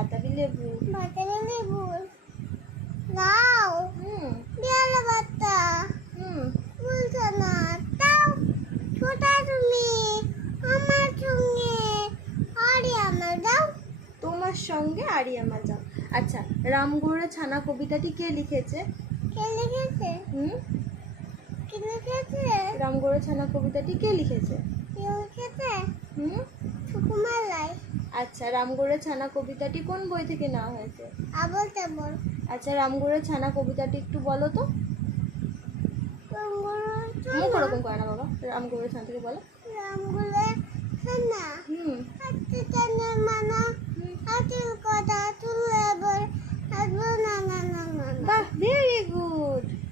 বাতাবি লেবু। বাতাবি লেবু দাও। বিড়ালে বাচ্চা বলছো না দাও। ছোটা তুমি আমার সঙ্গে আরে আমার দাও। তোমার সঙ্গে আরি আমার যাও। আচ্ছা, রামগরুড়ে ছানা কবিতাটি কে লিখেছে? কে লিখেছে? কে লিখেছে? রামগরুড়ে ছানা কবিতাটি কে লিখেছে? কে লিখেছে? সুকুমার রায়। আচ্ছা, রামগরুড়ে ছানা কবিতাটি কোন বই থেকে নেওয়া হয়েছে? আবল তাবল। আচ্ছা, রামগরুড়ে ছানা কবিতাটি একটু বলো তো। মুখ ওরকম করে না বাবা, রামগরুড়ে ছানা থেকে বলো। রামগরুড়ে ছানা। আচ্ছা, জানা মানা